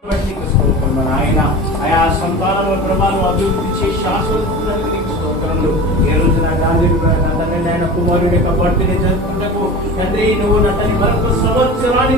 ఆయన ఆయా సంతానము క్రమాలు అభివృద్ధి చేసి శాశ్వత స్తోత్రములు. ఏ రోజు నా తండ్రి ఆయన కుమారుడి యొక్క బర్త్డే జరుపుకుంటకు తండ్రి నువ్వు నా తండ్రి మరొక సంవత్సరాన్ని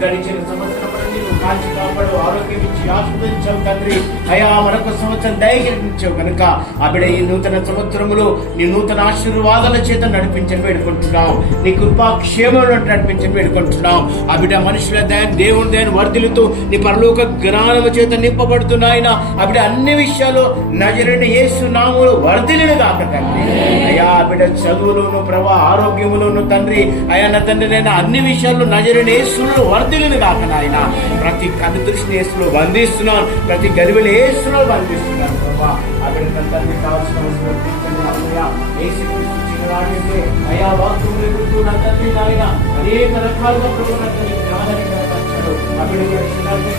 గడిచిన సంవత్సరం నువ్వు కాల్చి కాపాడు, ఆరోగ్యం ఇచ్చి ఆస్వాదించావు తండ్రి. అయా మరొక సంవత్సరం దయగిరించావు కనుక ఆ బిడ్డ ఈ నూతన సంవత్సరములో నీ నూతన ఆశీర్వాదాల చేత నడిపించని వేడుకుంటున్నాం. నీ కృపాక్షేమంలో నడిపించని వేడుకుంటున్నాం. ఆ బిడ్డ మనుషుల దేవుని దయను వర్ధిల్లుతూ నీ పరలోక జ్ఞానము చేత నింపబడుతున్నాయన. ఆ బిడ్డ అన్ని విషయాలు నజరేయుడైన యేసు నామములో వర్ధిల్లును గాక తండ్రి. అయా బిడ్డ చదువులోను ప్రభా ఆరోగ్యములోను తండ్రి అయా నా తండ్రి నేను అన్ని విషయాల్లో నజరేయుడైన యేసులో వర్ధిల్లును గాక నాయన. ప్రతి కన్ను దృష్టిని యేసులో బంధిస్తున్నాను, ప్రతి గరివెలు యేసులో బంధిస్తున్నాను ప్రభా. ఆ బిడ్డ తండ్రి కావాల్సిన అయా వాక్యములు ఎదుగుతూ నా తండ్రి నాయన అనేక రకాలుగా ప్రభు నా తండ్రి జ్ఞానాన్ని కనపరచాడు. ఆ బిడ్డ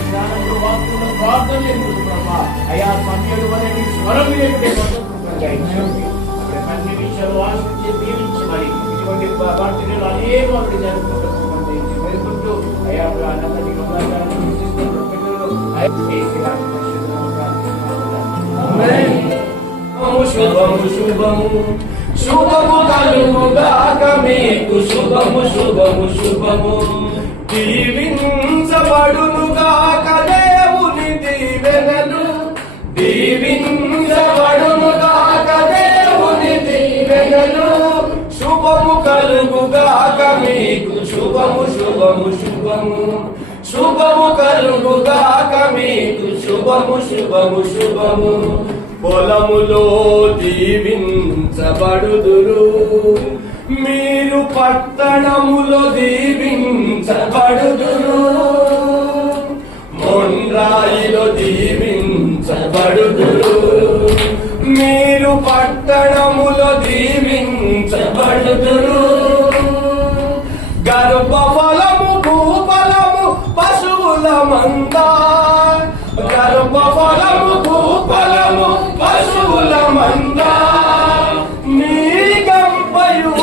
జ్ఞానంలో వాక్యంలో ప్రార్థన ఎదుగుతూ ప్రభా అయా సమయాలు అనేది స్వరం అన్ని విషయాలు ఆశించి దీవించి మరి ఇటువంటి వాటిలో అనేక జరుపుకుంటూ అయా శుభము శుభము శుభము కలుగుగాక మీకు శుభము శుభము శుభము దీవించబడునుగాక దేవుని దీవెనలు దీవించబడునుగాక దేవుని దీవెనలు శుభము కలుగుగాక మీకు శుభము శుభము శుభము శుభము కలుగుగాక మీకు శుభము శుభము శుభము పొలములో దీవించబడుదురు మీరు పట్టణములో దీవించబడుదురు మొండ్రాయిలో దీవించబడుదురు మీరు పట్టణములో దీవించబడుదురు గర్భఫలము భూఫలము పశువుల మంద గర్భఫలము భూఫలము పశువుల మంద నీ గంపయు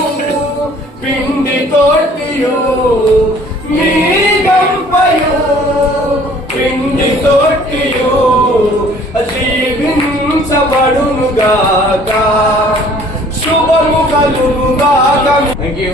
పిండి తోటియు నీ గంపయు పిండి తోటియు జీవించబడునుగాక శుభము కలుగుగాక. Thank you.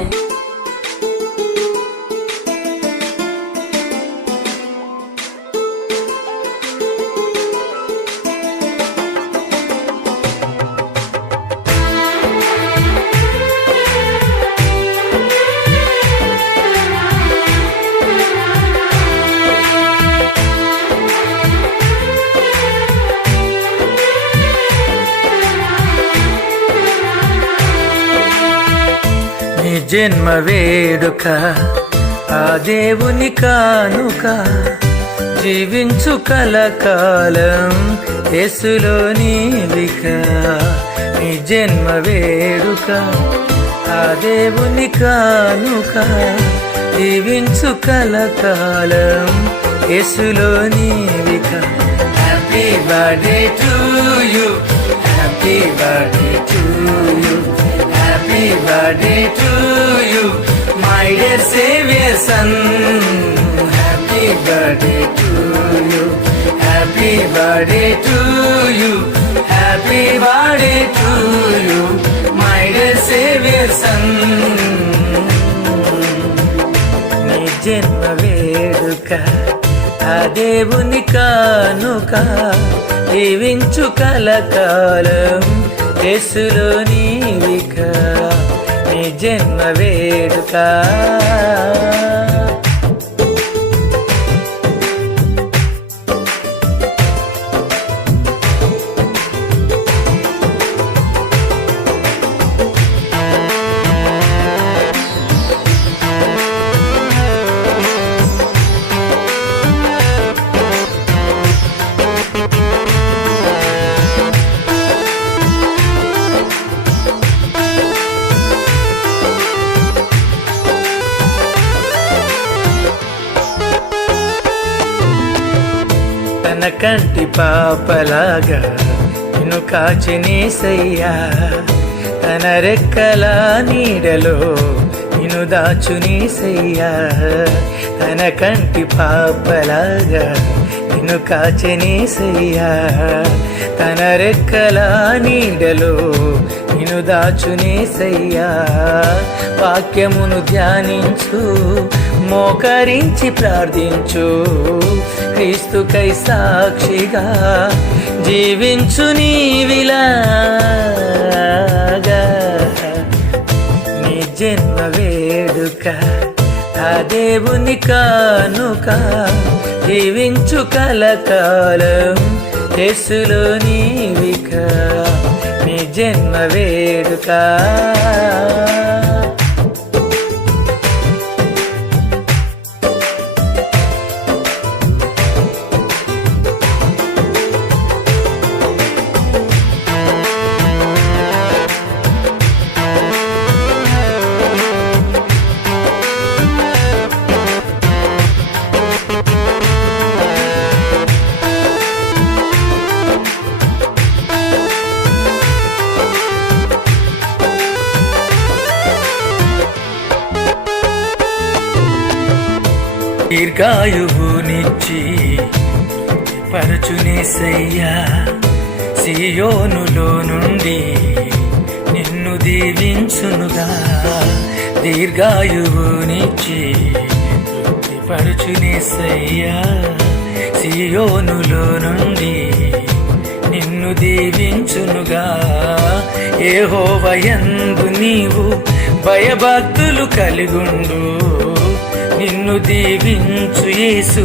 జన్మ వేడుక ఆ దేవుని కానుక జీవించు కలకాలం యేసులో నీవిక. నీ జన్మ వేడుక ఆ దేవుని కానుక జీవించు కలకాలం యేసులో నీవిక. Happy birthday to you, happy birthday to you, happy birthday to you, my dear Savior son. Happy birthday to you, happy birthday to you, happy birthday to you, my dear Savior son. నీ జన్మ వేడుక ఆ దేవుని కానుక జీవించు కలకాలం యేసులో నీవిక. నీ జన్మ వేడుక తన కంటి పాపలాగా నిన్ను కాచినేసయ్యా, తన రెక్కల నీడలో నిన్ను నిన్ను దాచునేసయ్యా, తన కంటి పాపలాగా నిన్ను కాచెనేసయ్యా, తన రెక్కల నీడలో నిన్ను దాచునేసయ్యా. వాక్యమును ధ్యానించు, మోకరించి ప్రార్థించు, క్రీస్తుకై సాక్షిగా జీవించు నీవిలాగా. నీ జన్మ వేడుక ఆ దేవుని కానుక, జీవించు కలకాలం యేసులో నీవిక. నీ జన్మ వేడుక దీర్ఘాయువునిచ్చి పరచునేసయ్యా, సియోనులో నుండి నిన్ను దీవించునుగా. దీర్ఘాయువునిచ్చి పరచునేసయ్యా, సియోనులో నుండి నిన్ను దీవించునుగా. యెహోవాయందు నీవు భయభక్తులు కలిగుండు, నిన్ను దీవించు యేసు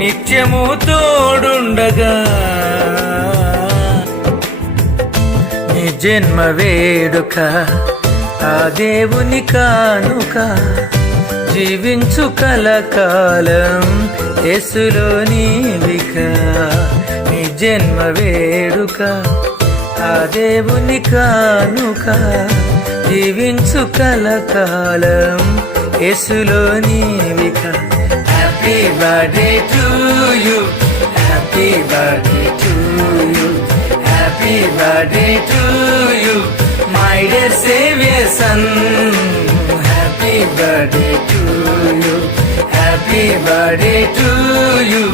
నిత్యము తోడుండగా. నీ జన్మ వేడుక ఆ దేవుని కానుక, జీవించు కలకాలం యేసులో నీవిక. నీ జన్మ వేడుక ఆ దేవుని కానుక, జీవించు కలకాలం యేసులో నీవిక. Happy birthday to you, happy birthday to you, happy birthday to you my dear saviour son. Happy birthday to you, happy birthday to you,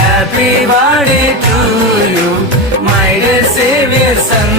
happy birthday to you my dear saviour sun.